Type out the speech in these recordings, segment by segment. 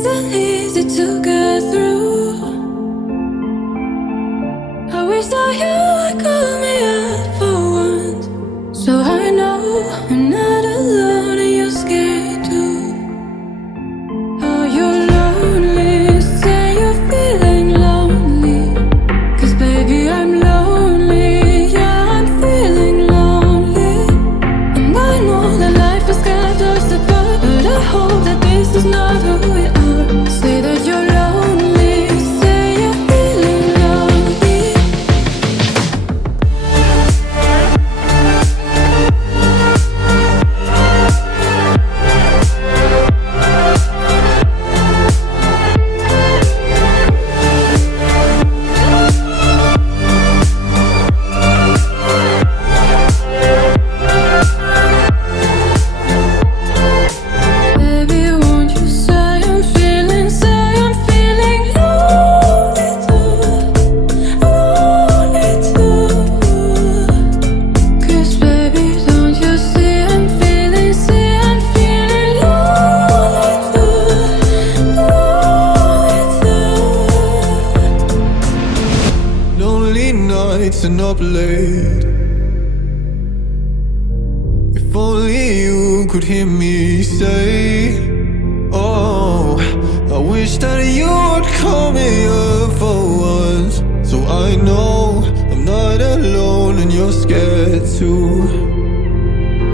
isn't easy to get through. I wish that you would call me up for once, so I know I'm not alone and you're scared too. Oh, you're lonely, say you're feeling lonely, 'cause baby I'm lonely, yeah I'm feeling lonely. And I know that life has kept us apart, but I hope that this is not who we are. Say that you're lonely, say you're feeling lonely. Baby, won't you say I'm feeling lonely too, lonely too. 'Cause baby, don't you see I'm feeling lonely too, lonely too. Lonely nights and up late. If only you could hear me say, oh, I wish that you would call me up for once, so I know I'm not alone and you're scared too.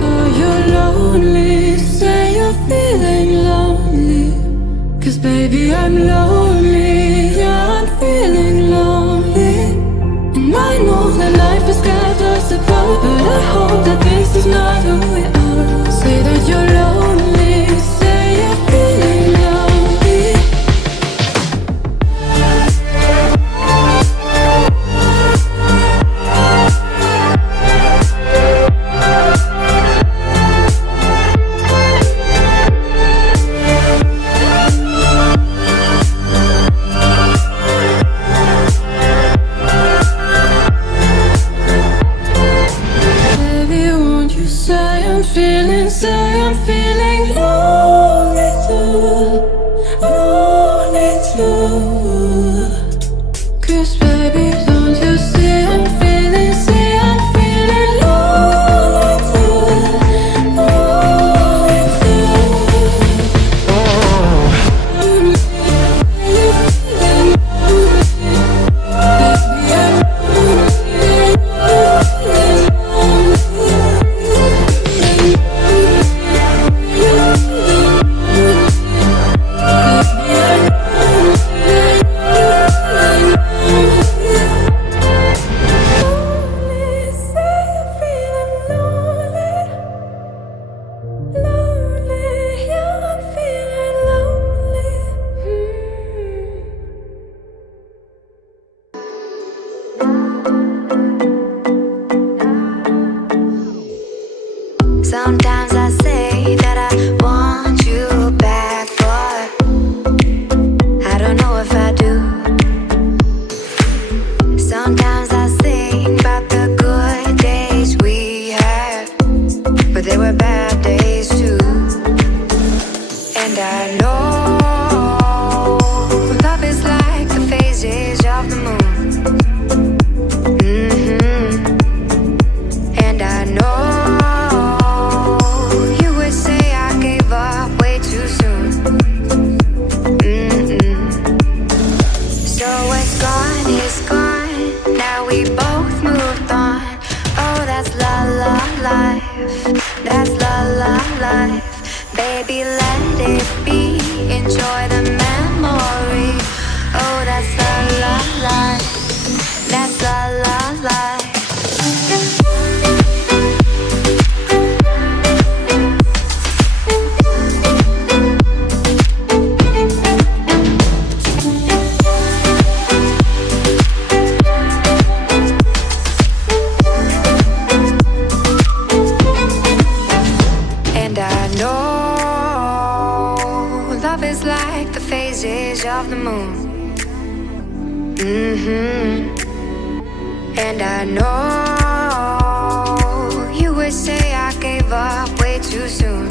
Oh, you're lonely, say you're feeling lonely, 'cause baby I'm lonely, yeah I'm feeling lonely. And I know that life has kept us apart, but I hope that this is not who we are. Say that you're lonely, say you're feeling lonely. Baby, won't you say I'm feeling lonely too, lonely too. 'Cause baby, don't you see I'm feeling lonely too, lonely too. Sometimes I say that I want you back, but I don't know if I do. Sometimes I think about the good days we had, but there were bad days too. And I know love is like the phases of the moon. And I know you would say I gave up way too soon. So what's gone is gone. Now we both moved on. Oh, that's la la life. That's la la life. Baby, let it be. Enjoy the memory. Oh, that's la la life. That's la la life. And I know love is like the phases of the moon. And I know you would say I gave up way too soon.